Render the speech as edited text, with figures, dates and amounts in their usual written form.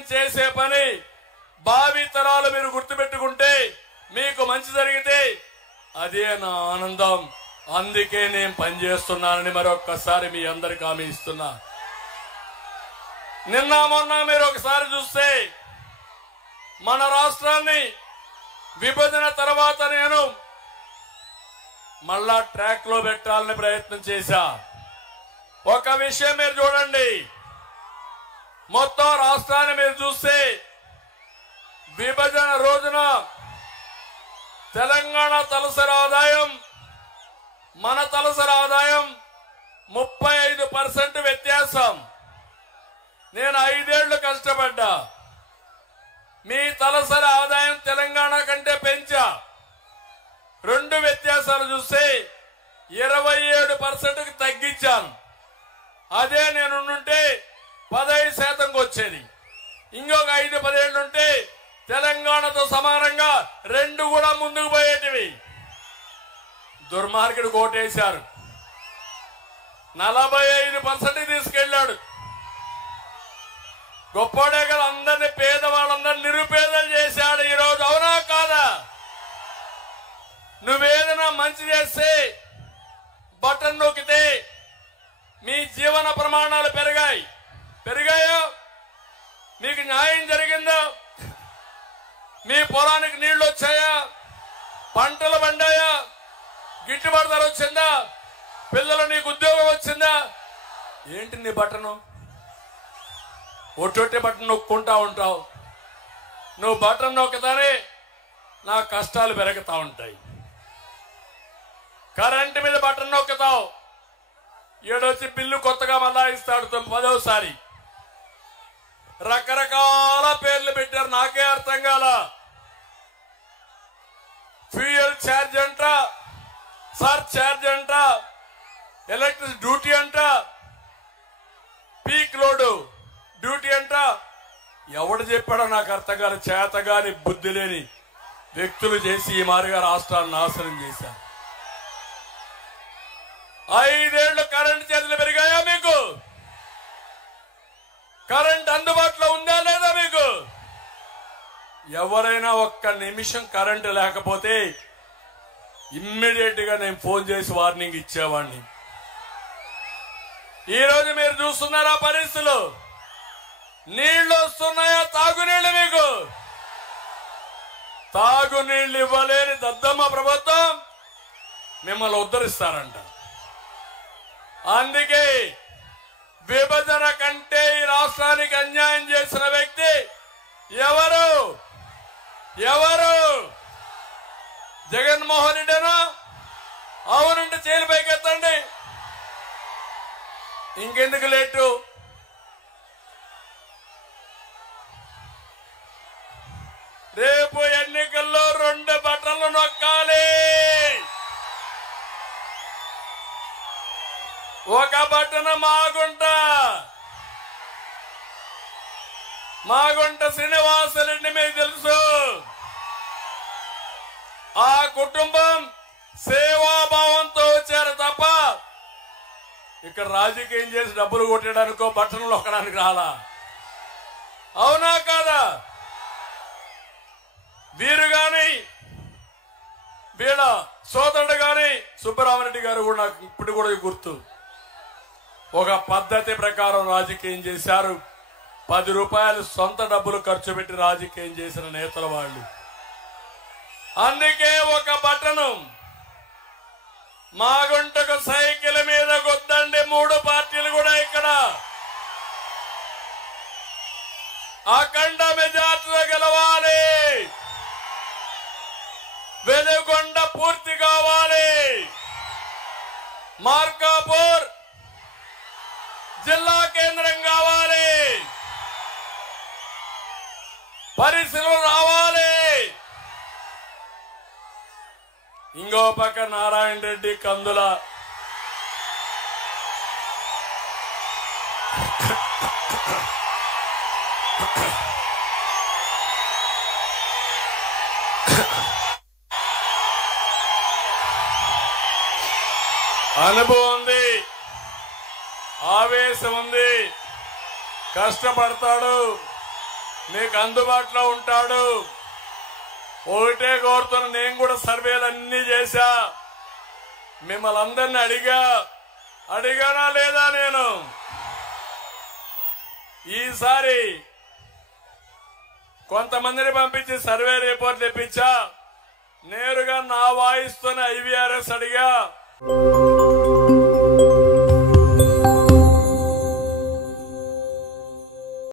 నేను చేసే పని భావితరాలు మీరు గుర్తుపెట్టుకుంటే మీకు మంచి జరిగితే అదే నా ఆనందం. అందుకే నేను పనిచేస్తున్నానని మరొక్కసారి మీ అందరికి హామీ ఇస్తున్నా. నిన్న మొన్న మీరు ఒకసారి చూస్తే మన రాష్ట్రాన్ని విభజన తర్వాత నేను మళ్ళా ట్రాక్ లో పెట్టాలని ప్రయత్నం చేశా. ఒక విషయం మీరు చూడండి, మొత్తం రాష్ట్రాన్ని మీరు చూస్తే విభజన రోజున తెలంగాణ తలసరి ఆదాయం మన తలసరి ఆదాయం 35% వ్యత్యాసం. నేను 5 ఏళ్లు కష్టపడ్డా, మీ తలసరి ఆదాయం తెలంగాణ కంటే పెంచా. 2 వ్యత్యాసాలు చూస్తే 27%కి తగ్గించాను. అదే నేనుంటే 15% వచ్చేది. ఇంకొక 5-10 ఏళ్ళు ఉంటే తెలంగాణతో సమానంగా 2 కూడా ముందుకు పోయేటివి. దుర్మార్గుడు కోటేశారు, 45% తీసుకెళ్లాడు. గొప్పోడే కదా, అందరినీ పేదవాళ్ళందరినీ నిరుపేదలు చేశాడు ఈరోజు. అవునా కాదా? నువ్వేదైనా మంచి చేస్తే బటన్ నొక్కితే మీ జీవన ప్రమాణాలు పెరిగాయో? మీకు న్యాయం జరిగిందో? మీ పొలానికి నీళ్లు వచ్చాయా? పంటలు పండాయా? గిట్టుబాటు ధర వచ్చిందా? పిల్లలు నీకు ఉద్యోగం వచ్చిందా? ఏంటి నీ బటను? ఒట్టొట్టి బటన్ నొక్కుంటా ఉంటావు. నువ్వు బటన్ నొక్కతానే నా కష్టాలు పెరుగుతా ఉంటాయి. కరెంటు మీద బటన్ నొక్కుతావు, ఏడొచ్చి బిల్లు కొత్తగా మళ్ళా ఇస్తాడు 10వసారి. రకరకాల పేర్లు పెట్టారు, నాకే అర్థం కాల. ఫ్యూయల్ ఛార్జ్ అంట, సర్ ఛార్జ్ అంట, ఎలక్ట్రిక్ డ్యూటీ అంట, పీక్ లోడ్ డ్యూటీ అంట. ఎవడు చెప్పాడో నాకు అర్థం కాదు. చేతగాని బుద్ధి లేని వ్యక్తులు చేసి ఈ మారిగా రాష్ట్రాన్ని నాశనం చేశారు. 5 ఏళ్లు కరెంటు చేతులు పెరిగాయా మీకు? కరెంట్ అందుబాటులో ఉందా లేదా మీకు? ఎవరైనా ఒక్క నిమిషం కరెంటు లేకపోతే ఇమ్మీడియట్ గా నేను ఫోన్ చేసి వార్నింగ్ ఇచ్చేవాడిని. ఈ రోజు మీరు చూస్తున్నారా పరిస్థితులు? నీళ్లు వస్తున్నాయా? తాగునీళ్లు మీకు? తాగునీళ్లు ఇవ్వలేని దద్దమ్మ ప్రభుత్వం మిమ్మల్ని ఉద్ధరిస్తారంట. అందుకే విభజన కంటే ఈ రాష్ట్రానికి అన్యాయం చేసిన వ్యక్తి ఎవరు? జగన్మోహన్ రెడ్డినా? అవునంటే చేలు పైకెత్తండి. ఇంకెందుకు లేటు? రేపు ఎన్నికల్లో 2 బటన్లు నొక్కాలి. ఒక బటన్ మాగుంట శ్రీనివాసరెడ్డి మీకు తెలుసు. ఆ కుటుంబం సేవాభావంతో వచ్చారు తప్ప ఇక్కడ రాజకీయం చేసి డబ్బులు కొట్టడానికో బటన్లు నొక్కడానికి రాలా. అవునా కాదా? వీరు గాని వీళ్ళ సోదరుడు గాని సుబ్బరామరెడ్డి గారు కూడా నాకు ఇప్పుడు కూడా గుర్తు. ఒక పద్ధతి ప్రకారం రాజకీయం చేశారు. 10 రూపాయలు సొంత డబ్బులు ఖర్చు పెట్టి రాజకీయం చేసిన నేతల వాళ్ళు. అందుకే ఒక బటను మాగుంటకు సైకిల్ మీద కొద్దండి. 3 పార్టీలు కూడా ఇక్కడ అఖండ మెజార్టీలో గెలవాలి. వెలుగొండ పూర్తి కావాలి. మార్కాపూర్ జిల్లా కేంద్రం కావాలి. పరిశీలన రావాలి. ఇంకో పక్క నారాయణ రెడ్డి కందుల అనుభవం ఉంది, ఆవేశం ఉంది, కష్టపడతాడు. మీకు అందుబాటులో ఉంటాడు. ఒకటే కోరుతున్నా, నేను కూడా సర్వేలన్నీ చేశా, మిమ్మల్ని అందరినీ అడిగానా లేదా? నేను ఈసారి కొంతమందిని పంపించి సర్వే రిపోర్ట్ తెప్పించా. నేరుగా నా వాయిస్తోనే IVRS అడిగా.